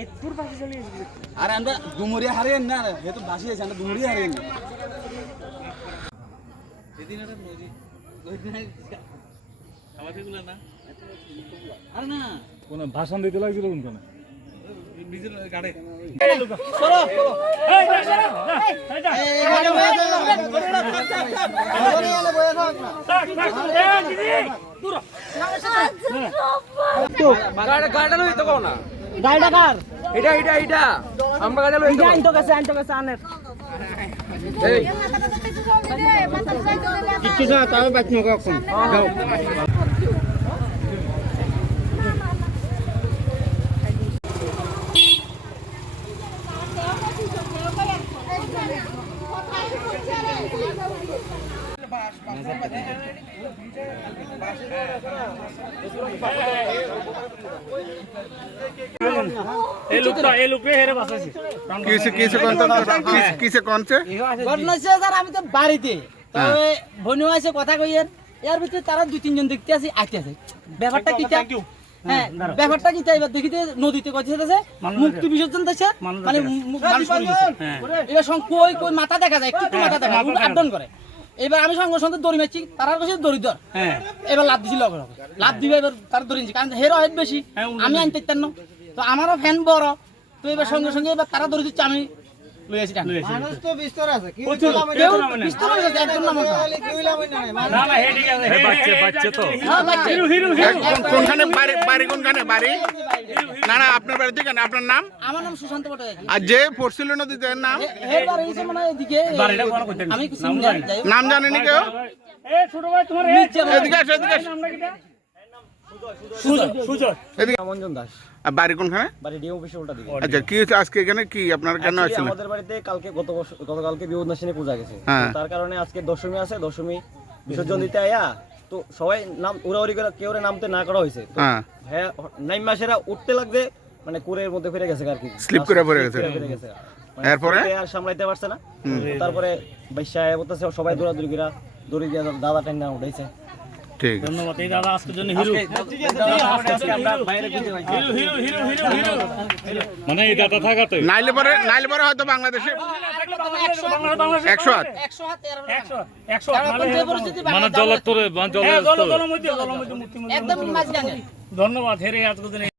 এতদূর বাসি চালিয়ে আরে আমরা ডুমুরিয়া হারিয়ে না হে তো বাসি আছে আমরা ডুমুরিয়া হারিয়ে না এদিন একটা নদী খাওয়াতে গুলো না আরে না কোন ভাষণ দিতে লাগছিল কোন নিজের গাড়ি চলো এই যা গাড়িটা লই তো কোনা গাড়িটা কার? এটা আমরা গাড়িটা লই তো আনতো কাছে আনের। এই কিচ্ছু না তাও বাঁচি না কখন যাও এই লোক হেরে বাঁচাইছে কিসে কোনছে ঘটনা হচ্ছে স্যার আমি তো বাড়িতে তবে বোনও আছে কথা কইয়ের এর ভিতরে তারা দুই তিনজন দেখতে আছে আইতেছে ব্যাপারটা কি হ্যাঁ ব্যাপারটা কি এবার দেখিতে নদীতে কইতেছে মুক্তি বিসর্জন দিচ্ছে মানে মানুষ এবার কই কই মাথা দেখা যায় একটু মাথা দেখা যায় আপডাউন করে এবার আমি সঙ্গে সঙ্গে দড়ি মারছি তার কাছে দড়ি ধর এবার লাভ দিছিল লাভ দিবে এবার তার দড়ি নিছি কারণ হেরো হেড বেশি আমি আনতে পারতাম না তো আমারও ফ্যান বড় তো এবার সঙ্গে সঙ্গে এবার তারা দড়ি দিচ্ছে আমি লই আসি মানুষ তো বিস্তর আছে কি বিস্তর আছে একজন নাম আছে না না হে ঠিক আছে হে বাচ্চা তো হ্যাঁ বাচ্চা হিরো কোনখানে বাড়ি কোনখানে বাড়ি না না আপনার বাড়িতে কেন আপনার নাম আমার নাম সুশান্ত ভট্টাচার্য আর যে পড়ছিল নদীতে নাম এর বাড়ি হইছে মানে এদিকে বাড়িটা কোন কইতে আমি কিছু জানি না নাম জানেনি কেউ এ ছোট ভাই তোমার এদিকে আসো এদিকে আসো। নামটা কিটা সুজয় এদিকে মঞ্জন দাস আর বাড়ি কোনখানে বাড়ি ডিএম অফিসে উল্টা দিকে আচ্ছা কি হচ্ছে আজকে এখানে কি আপনার কেন Actually, আসছিলেন আমাদের বাড়িতে কালকে গতকালকে বিপদনাশিনী পূজা গেছে হ্যাঁ। তো তার কারণে আজকে দশমী আছে দশমী বিসর্জন দিতে আয়া তো সবাই নাম উড়াউড়ি করে কেউ নামতে না করা হয়েছে তো হ্যাঁ হ্যাঁ নাইম মাসেরা উঠতে লাগবে মানে কুরের মধ্যে ফিরে গেছে আর কি Slip করে পড়ে গেছে। ফিরে গেছে এরপরে? উঠে আর সামলাইতে পারছে না তারপরে বাইশা বলতেছে সবাই দৌড়াদৌড়ি করে দড়ি দিয়ে দাদা টাইনা উঠাইছে ঠিক আছে ধন্যবাদ এই দাদা আজকের জন্য হিরো আমরা বাইরে কিন্তু হিরো মানে এই দাদা থাকাতে নাইলে পরে হয়তো বাংলাদেশে 100 হাত 100 হাত 100 মানে জলের জলের মধ্যে মুক্তি একদম মাঝখানে ধন্যবাদ হেরে আজকের দিনে